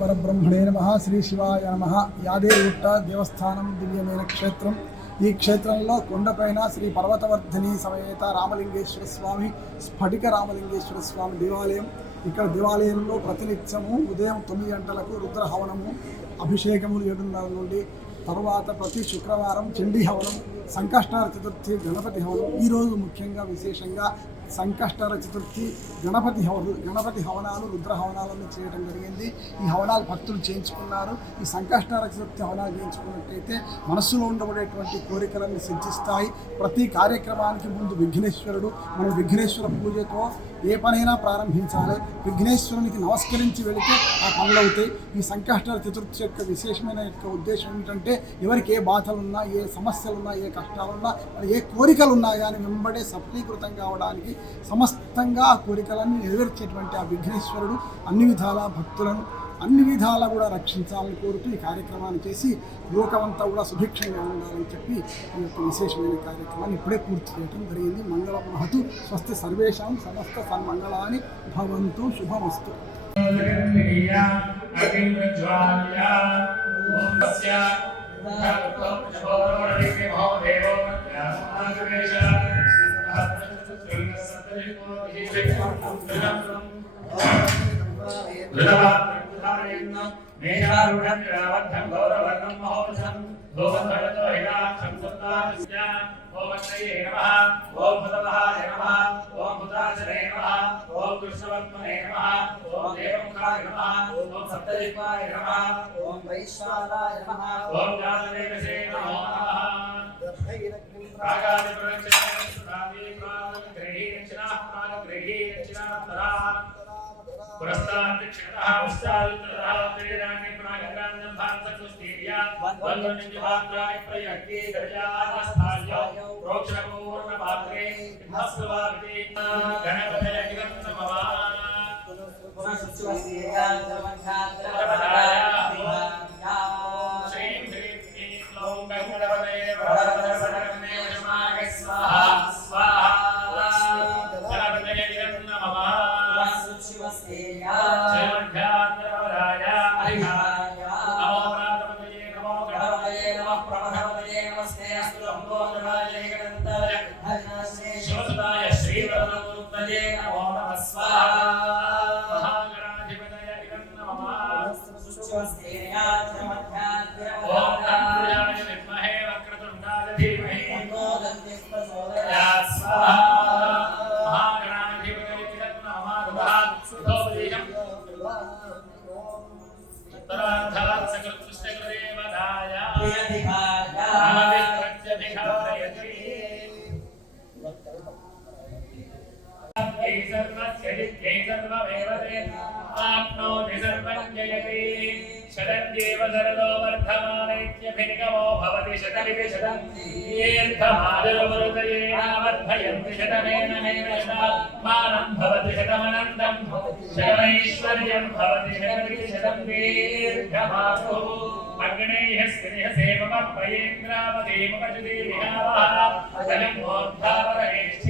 పరబ్రహ్మణే నమః. శ్రీ శివాయ నమః. యాదేగుట్ట దేవస్థానం దివ్యమైన క్షేత్రం. ఈ క్షేత్రంలో కొండపైన శ్రీ పర్వతవర్ధిని సమేత రామలింగేశ్వర స్వామి, స్ఫటిక రామలింగేశ్వర స్వామి దేవాలయం. ఇక్కడ దేవాలయంలో ప్రతినిత్యము ఉదయం 9 గంటలకు రుద్రహవనము, అభిషేకములు 7:30 నుండి, తర్వాత ప్రతి శుక్రవారం చండీ హవనం, సంకష్టహర చతుర్థి గణపతి హవనం. ఈరోజు ముఖ్యంగా విశేషంగా సంకష్టహర చతుర్థి గణపతి హవనాలు, రుద్ర హవనాలను చేయడం జరిగింది. ఈ హవనాలు భక్తులు చేయించుకున్నారు. ఈ సంకష్టహర చతుర్థి హవనాలు చేయించుకున్నట్టయితే మనస్సులో ఉండబడేటువంటి కోరికలన్నీ సిద్ధిస్తాయి. ప్రతి కార్యక్రమానికి ముందు విఘ్నేశ్వరుడు, మనం విఘ్నేశ్వర పూజతో ఏ పనైనా ప్రారంభించాలి. విఘ్నేశ్వరునికి నమస్కరించి వెళితే ఆ పనులు అవుతాయి. ఈ సంకష్టహర చతుర్థి యొక్క విశేషమైన ఉద్దేశం ఏంటంటే ఎవరికి ఏ బాధలున్నా, ఏ సమస్యలున్నా, ఏ కష్టాలున్నా, ఏ కోరికలున్నా కానీ వెంబడే సఫలీకృతం కావడానికి సమస్తంగా ఆ కోరికలన్నీ నెరవేర్చేటువంటి ఆ విఘ్నేశ్వరుడు అన్ని విధాల భక్తులను అన్ని విధాలా కూడా రక్షించాలని కోరుతూ ఈ కార్యక్రమాన్ని చేసి లోకమంతా కూడా సుభిక్షంగా ఉండాలని చెప్పి ఈ యొక్క విశేషమైన కార్యక్రమాన్ని ఇప్పుడే పూర్తి చేయడం జరిగింది. మంగళం మహతు. స్వస్తి సర్వేషాం సమస్త సన్మంగళాని భవంతు. శుభమస్తు. మేఘారుఢం రావద్ధం గౌరవర్ణం మహోజం భోగభరతో హిరాక్షం సుతాస్య ఓం శ్రీయే నమః. ఓం భుతవహాయ నమః. ఓం భుతాచరే నమః. ఓం కృష్ణవర్మణే నమః. ఓం దేవముఖాయ నమః. ఓం సప్తజిహ్వాయ నమః. ఓం వైశ్వానాయ నమః. ఓం జాతవేదసే నమో నమః. రాగాది ప్రవచనే సుధాది ప్రాగ్రహీ దక్షిణాః ప్రాగ్రహీ దక్షిణాత్తరః పురస్తాత్ దక్షిణతః పశ్చాత్తరః త్రిరాణి ప్రాగంగం భాసకుస్తీర్య వల్లనిజాత్రాయ ప్రయక్తి దర్యాస్థాయ ప్రోక్షణపూర్ణ పాత్రే భస్వార్తి గణపతయ గిరం నమః. పునఃసుస్వస్య జన్మధ్యాత్రవదాయ శ్రీం హ్రీం క్లీం గణపతయే వరదరవదనే నమః. స్వాహా స్వాహా గణపతయ గిరం నమః. జన్మధ్యాత్రవదాయ నమో ప్రాతపతయే నమో గణపతయే నమః. ప్రమథపతయే నమస్తే అస్తు అంబోధరాయ గణంతాయ శివసుతాయ శ్రీవరదమూర్తయే నమో నమః. స్వాహా మహాగణాధిపతయ గిరం నమః. ఓం తంత్రయాయ విద్మహే వక్రతుండాయ ధీమహి తన్నో స్వాహా మహాగణాధిపతయ గిరం నమః. రుద్రాక్షోపదేశం ఉత్తరార్ధాత్ సకృత్పుష్టకదేవదాయ నమః. ఆప్నోతి సర్వం జయతి శతంజీవ శరదో వర్ధమానైత్యభినిగమో భవతి శతమితి శతం దీర్ఘమాయుర్వృతయేన వర్ధయంతి శతమేన శతమానం భవతి శతమనందం శతమైశ్వర్యం భవతి శతమితి శతం దీర్ఘమాయుః. అగ్నేయ శ్రేయసేమమప్పయేంద్రావదేమపజుదీర్ఘావః అజలం మోర్ధావరయేష్ఠి